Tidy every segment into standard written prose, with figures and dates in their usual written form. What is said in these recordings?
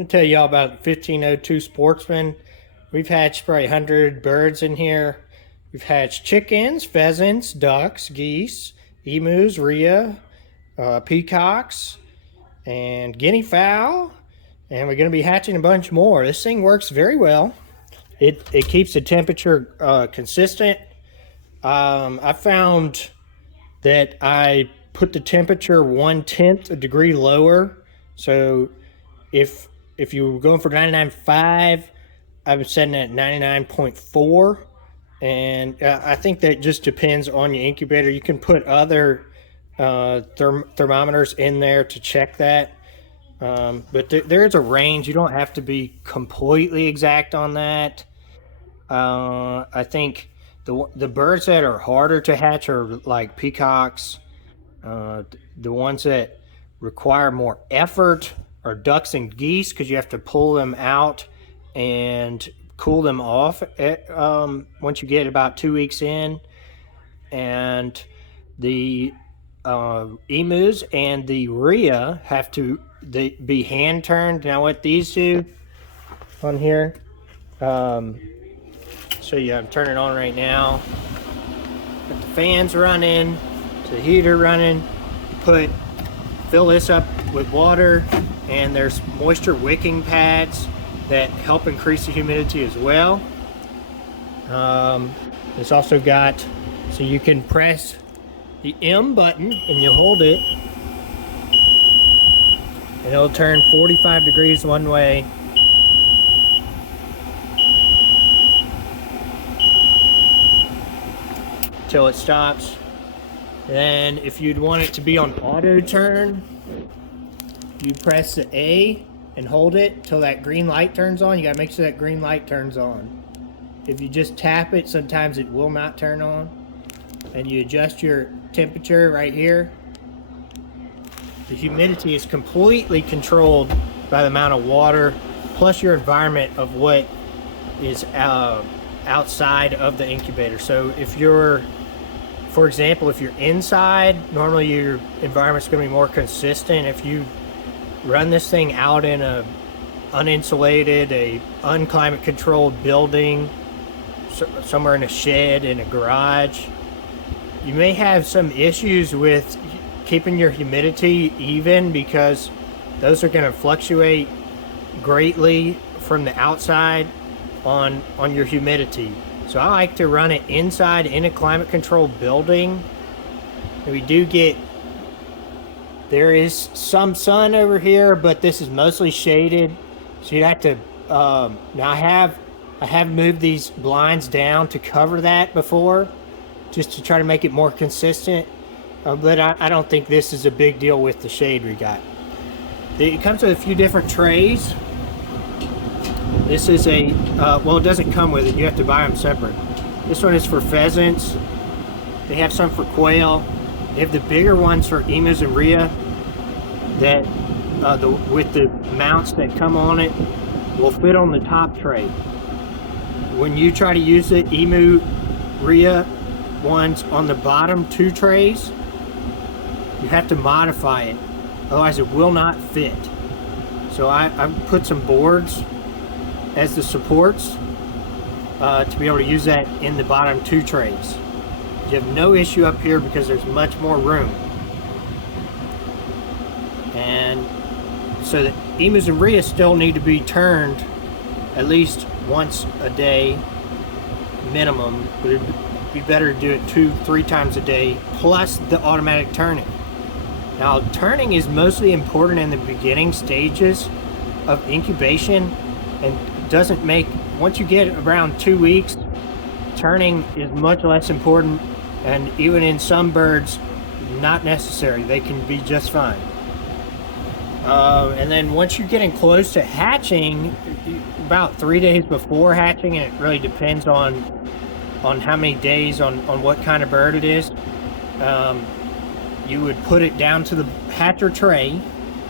I'll tell y'all about 1502 Sportsman. We've hatched probably 100 birds in here. We've hatched chickens, pheasants, ducks, geese, emus, rhea, peacocks, and guinea fowl. And we're going to be hatching a bunch more. This thing works very well. It keeps the temperature consistent. I found that I put the temperature 1/10 a degree lower. So if you were going for 99.5, I was setting it at 99.4. And I think that just depends on your incubator. You can put other thermometers in there to check that. But there's a range. You don't have to be completely exact on that. I think the birds that are harder to hatch are like peacocks. The ones that require more effort are ducks and geese, because you have to pull them out and cool them off once you get about 2 weeks in. And the emus and the rhea have to be hand turned. Now what these do on here, so yeah, I'm turning it on right now. Got the fans running, the heater running. Fill this up with water, and there's moisture wicking pads that help increase the humidity as well. It's also got, so you can press the M button and you hold it, and it'll turn 45 degrees one way, till it stops. And if you'd want it to be on auto turn, you press the A and hold it till that green light turns on. You gotta make sure that green light turns on. If you just tap it, sometimes it will not turn on. And you adjust your temperature right here. The humidity is completely controlled by the amount of water, plus your environment of what is outside of the incubator. So if you're, for example, if you're inside, normally your environment's going to be more consistent. If you run this thing out in a uninsulated, a unclimate controlled building, somewhere in a shed, in a garage, you may have some issues with keeping your humidity even, because those are going to fluctuate greatly from the outside on your humidity. So I like to run it inside in a climate controlled building. And we do get, there is some sun over here, but this is mostly shaded. So you have to, now I have moved these blinds down to cover that before, just to try to make it more consistent. But I don't think this is a big deal with the shade we got. It comes with a few different trays. This is a, well, it doesn't come with it. You have to buy them separate. This one is for pheasants. They have some for quail. They have the bigger ones for emus and rhea that, with the mounts that come on it, will fit on the top tray. When you try to use the emu, rhea ones on the bottom two trays, you have to modify it. Otherwise it will not fit. So I put some boards as the supports to be able to use that in the bottom two trays. You have no issue up here because there's much more room. And so the emus and rhea still need to be turned at least once a day minimum, but it'd be better to do it 2-3 times a day, plus the automatic turning. Now, turning is mostly important in the beginning stages of incubation, and doesn't make, once you get around 2 weeks, turning is much less important, and even in some birds, not necessary. They can be just fine. And then once you're getting close to hatching, about 3 days before hatching, and it really depends on how many days, on what kind of bird it is, you would put it down to the hatcher tray,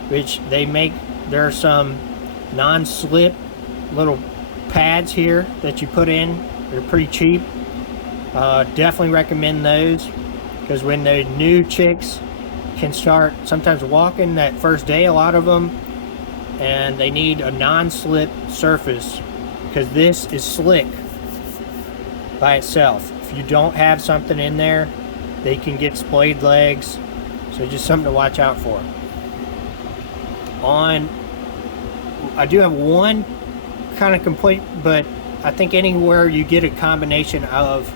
which they make. There are some non-slip little pads here that you put in. They're pretty cheap. Definitely recommend those, because when the new chicks can start sometimes walking that first day, a lot of them, and they need a non-slip surface because this is slick by itself. If you don't have something in there, they can get splayed legs, so just something to watch out for. I do have one kind of complete, but I think anywhere you get a combination of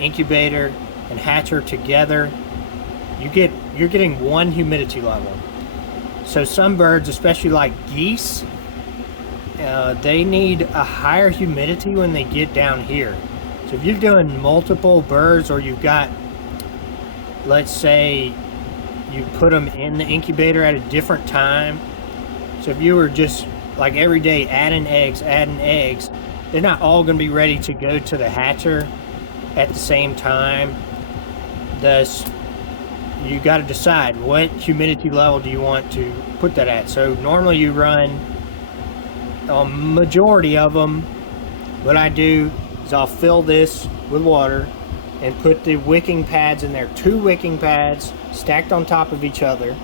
incubator and hatcher together, you're getting one humidity level. So some birds, especially like geese, they need a higher humidity when they get down here. So if you're doing multiple birds, or you've got, let's say you put them in the incubator at a different time. So if you were just like every day adding eggs, they're not all going to be ready to go to the hatcher at the same time. Thus, you got to decide what humidity level do you want to put that at. So normally you run a majority of them. What I do is I'll fill this with water and put the wicking pads in there, 2 wicking pads stacked on top of each other,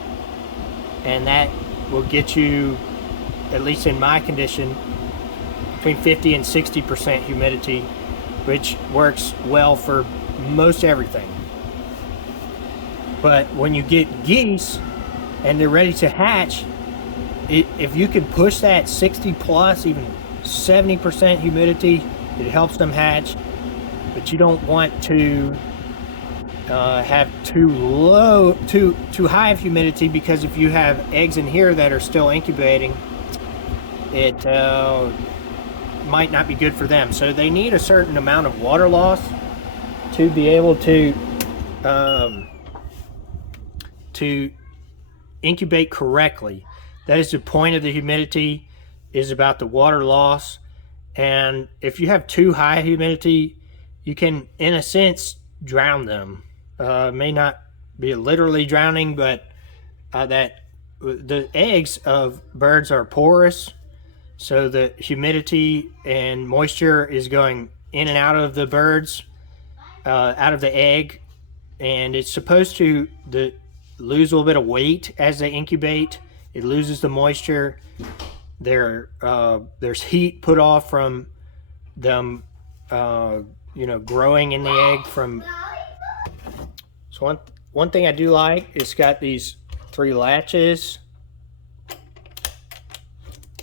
and that will get you, at least in my condition, between 50 and 60% humidity, which works well for most everything. But when you get geese and they're ready to hatch, if you can push that 60 plus, even 70% humidity, it helps them hatch. But you don't want to have too high of humidity, because if you have eggs in here that are still incubating, it might not be good for them. So they need a certain amount of water loss to be able to incubate correctly. That is the point of the humidity, is about the water loss. And if you have too high humidity, you can, in a sense, drown them. May not be literally drowning, but that the eggs of birds are porous, so the humidity and moisture is going in and out of the birds, out of the egg, and it's supposed to lose a little bit of weight as they incubate. It loses the moisture. There's heat put off from them, growing in the egg. So one thing I do like, it's got these 3 latches.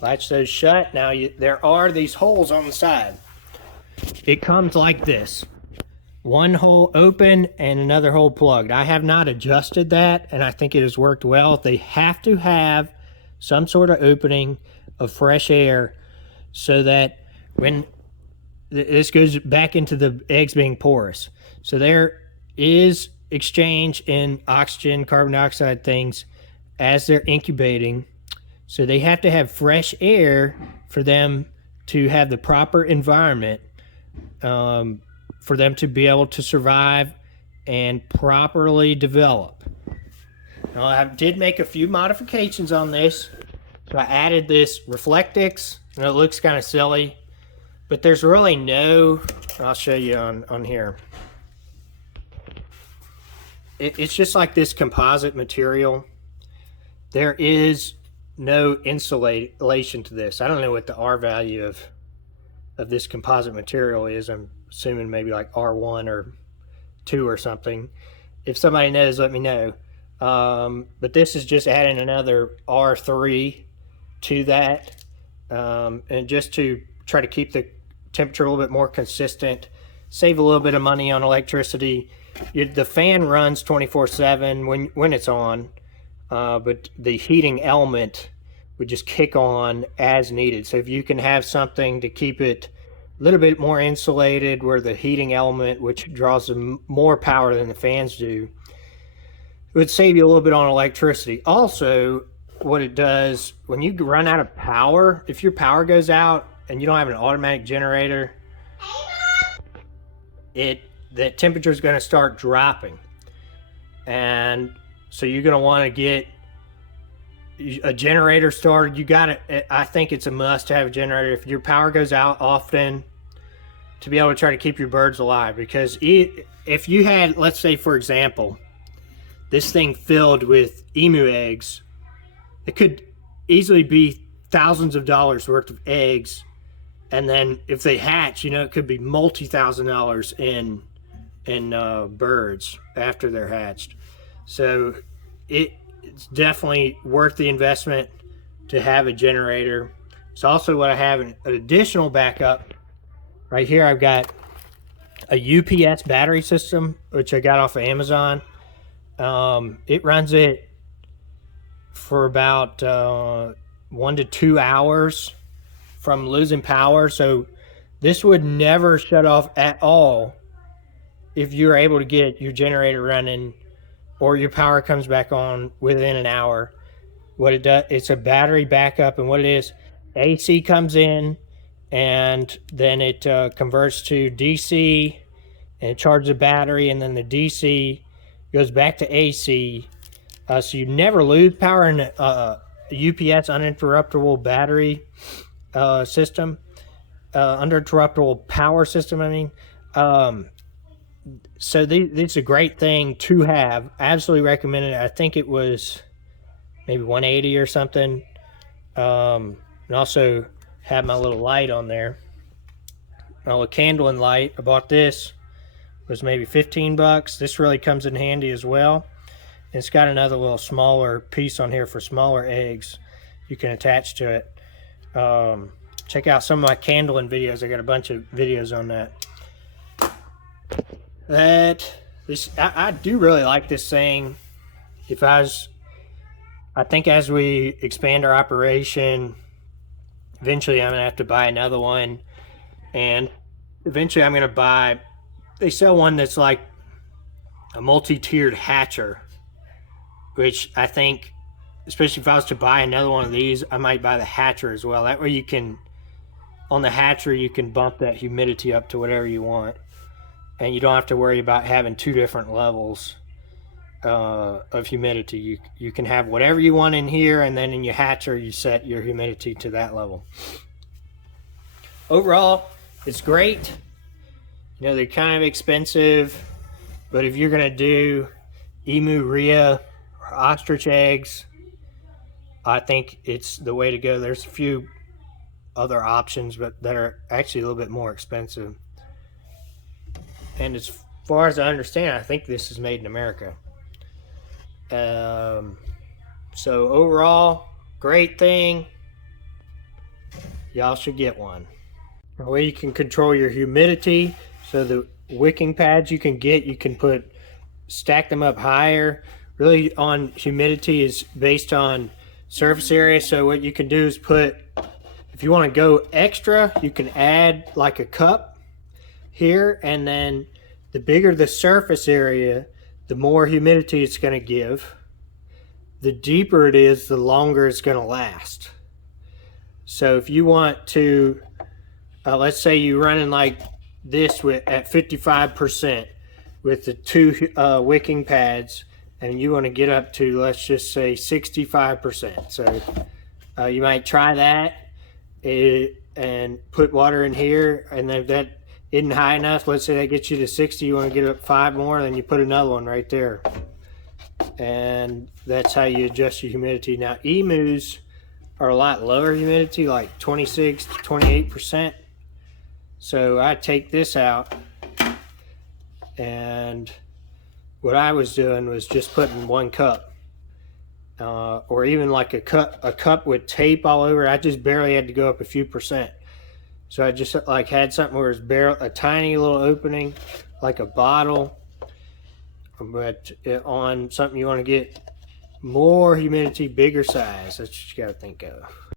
Latch those shut. Now there are these holes on the side. It comes like this. One hole open and another hole plugged. I have not adjusted that, and I think it has worked well. They have to have some sort of opening of fresh air, so that when this goes back into the eggs being porous. So there is exchange in oxygen, carbon dioxide things as they're incubating. So they have to have fresh air for them to have the proper environment, for them to be able to survive and properly develop. Now, I did make a few modifications on this. So I added this Reflectix, and it looks kind of silly, but there's really no, I'll show you on here. It's just like this composite material. There is no insulation to this. I don't know what the R value of this composite material is. I'm assuming maybe like R1 or 2 or something. If somebody knows, let me know. But this is just adding another R3 to that, and just to try to keep the temperature a little bit more consistent, save a little bit of money on electricity. The fan runs 24/7 when it's on, but the heating element would just kick on as needed. So if you can have something to keep it a little bit more insulated, where the heating element, which draws more power than the fans do, it would save you a little bit on electricity. Also, what it does, when you run out of power, if your power goes out and you don't have an automatic generator, the temperature is going to start dropping. And so you're going to want to get a generator started. I think it's a must to have a generator if your power goes out often, to be able to try to keep your birds alive. Because if you had, let's say for example, this thing filled with emu eggs, it could easily be thousands of dollars worth of eggs, and then if they hatch, you know, it could be multi-$1,000 in birds after they're hatched. So it's definitely worth the investment to have a generator. It's also what I have an additional backup. Right here I've got a UPS battery system, which I got off of Amazon. It runs it for about 1 to 2 hours from losing power. So this would never shut off at all if you're able to get your generator running or your power comes back on within an hour. What it does, it's a battery backup, and what it is, AC comes in and then it converts to DC and it charges the battery, and then the DC goes back to AC. So you never lose power in a UPS uninterruptible battery system, uninterruptible power system, I mean. So this is a great thing to have. Absolutely recommend it. I think it was maybe $180 or something. And also have my little light on there. My little candle and light. I bought this. It was maybe 15 bucks. This really comes in handy as well. And it's got another little smaller piece on here for smaller eggs you can attach to it. Check out some of my candling videos. I got a bunch of videos on that. I do really like this thing. I think as we expand our operation, eventually I'm gonna have to buy another one, and eventually I'm gonna buy. They sell one that's like a multi-tiered hatcher, which I think, especially if I was to buy another one of these, I might buy the hatcher as well. That way you can, on the hatcher, you can bump that humidity up to whatever you want. And you don't have to worry about having 2 different levels of humidity. You can have whatever you want in here, and then in your hatcher you set your humidity to that level. Overall, it's great. You know, they're kind of expensive, but if you're gonna do emu, rhea, or ostrich eggs, I think it's the way to go. There's a few other options, but that are actually a little bit more expensive. And as far as I understand, I think this is made in America. So overall, great thing. Y'all should get one. The way you can control your humidity, so the wicking pads you can get, you can stack them up higher. Really, on humidity is based on surface area. So what you can do is if you want to go extra, you can add like a cup here, and then the bigger the surface area, the more humidity it's going to give. The deeper it is, the longer it's going to last. So if you want to, let's say you're running like this at 55% with the 2 wicking pads, and you want to get up to, let's just say, 65%. So you might try that and put water in here, and then that isn't high enough. Let's say that gets you to 60. You want to get up 5 more, then you put another one right there. And that's how you adjust your humidity. Now, emus are a lot lower humidity, like 26 to 28%. So I take this out, and what I was doing was just putting 1 cup, or even like a cup with tape all over it. I just barely had to go up a few percent. So I just like had something where it's a tiny little opening, like a bottle, but on something you want to get more humidity, bigger size. That's what you got to think of.